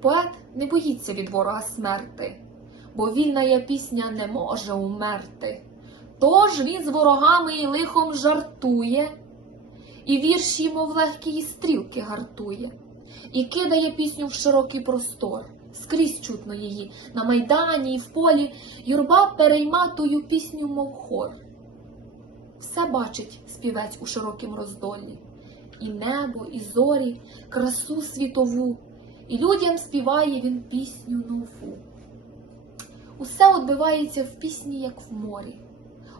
Поет не боїться від ворога смерти, бо вільна я пісня не може умерти. Тож він з ворогами і лихом жартує, і вірші, мов легкі стрілки гартує, і кидає пісню в широкий простор. Скрізь чутно її на майдані і в полі юрба перейма тую пісню, мов хор. Все бачить співець у широкім роздолі, і небо, і зорі, красу світову, і людям співає він пісню нову. Усе odбивається в пісні, як в морі,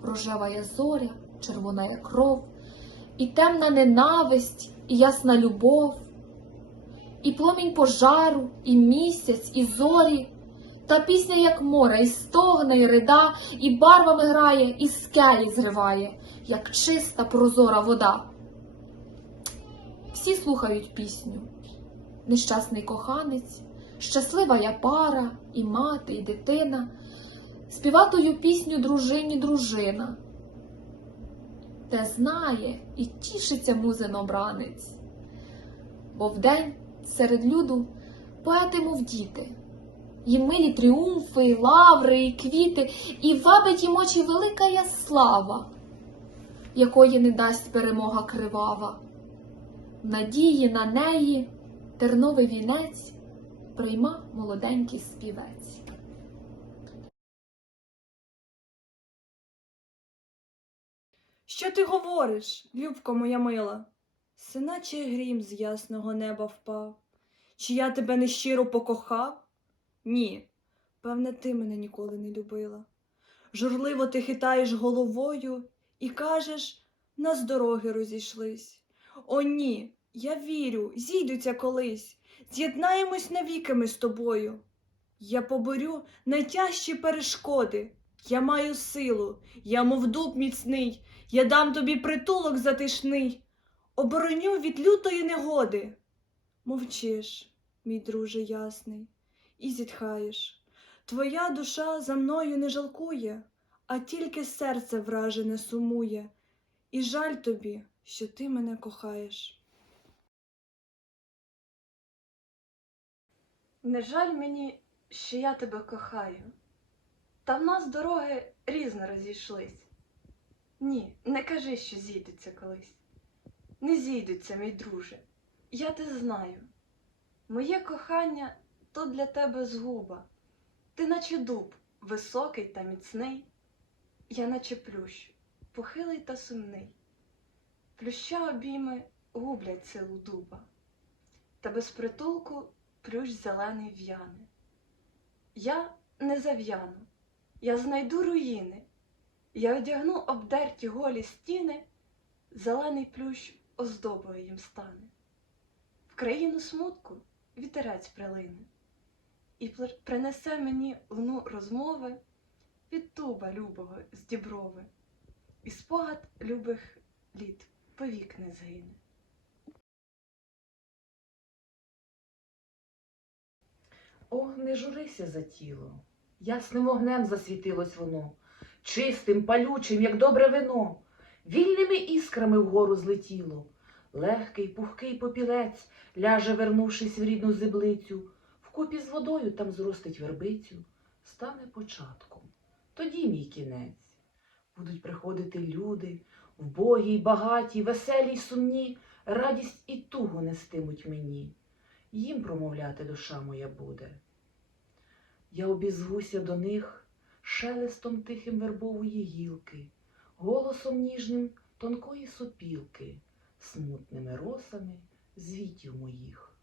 рожева є зоря, червона є кров, і темна ненависть, і ясна любов, і пломінь пожару, і місяць, і зорі, та пісня, як море, і стогне, і рида, і барвами грає, і скелі зриває, як чиста прозора вода. Всі слухають пісню. Нещасний коханець, щаслива я пара, і мати, і дитина, співатою пісню дружині дружина. Те знає і тішиться музин обранець, бо вдень серед люду поети, мов діти, їм милі тріумфи, лаври і квіти, і вабить їм очі велика я слава, якої не дасть перемога кривава. Надії на неї терновий вінець прийма молоденький співець. Що ти говориш, любко моя мила? Синаче грім з ясного неба впав. Чи я тебе нещиро покохав? Ні, певне, ти мене ніколи не любила. Журливо ти хитаєш головою і кажеш, нас дороги розійшлись. О, ні, я вірю, зійдуться колись, з'єднаємось навіки ми з тобою. Я поборю найтяжчі перешкоди. Я маю силу, я мов дуб міцний, я дам тобі притулок затишний, обороню від лютої негоди. Мовчиш, мій друже ясний, і зітхаєш. Твоя душа за мною не жалкує, а тільки серце вражене сумує, і жаль тобі, що ти мене кохаєш. Не жаль мені, що я тебе кохаю, та в нас дороги різно розійшлись. Ні, не кажи, що зійдуться колись. Не зійдуться, мій друже, я те знаю. Моє кохання то для тебе згуба. Ти наче дуб, високий та міцний, я наче плющ, похилий та сумний. Плюща обійми гублять силу дуба, та без притулку плющ зелений в'яне. Я не зав'яну, я знайду руїни. Я одягну обдерті голі стіни, зелений плющ оздобою їм стане. В країну смутку вітерець прилине, і принесе мені луну розмови від туба любого з діброви, і спогад любих літ повік не згине. О, не журися за тіло. Ясним вогнем засвітилось воно, чистим, палючим, як добре вино, вільними іскрами вгору злетіло. Легкий, пухкий попілець ляже, вернувшись в рідну зиблицю, вкупі з водою там зростить вербицю, стане початком. Тоді мій кінець. Будуть приходити люди, вбогі й багаті, веселі й сумні, радість і тугу нестимуть мені. Їм промовляти душа моя буде. Я обізвуся до них шелестом тихим вербової гілки, голосом ніжним тонкої сопілки, смутними росами звітів моїх.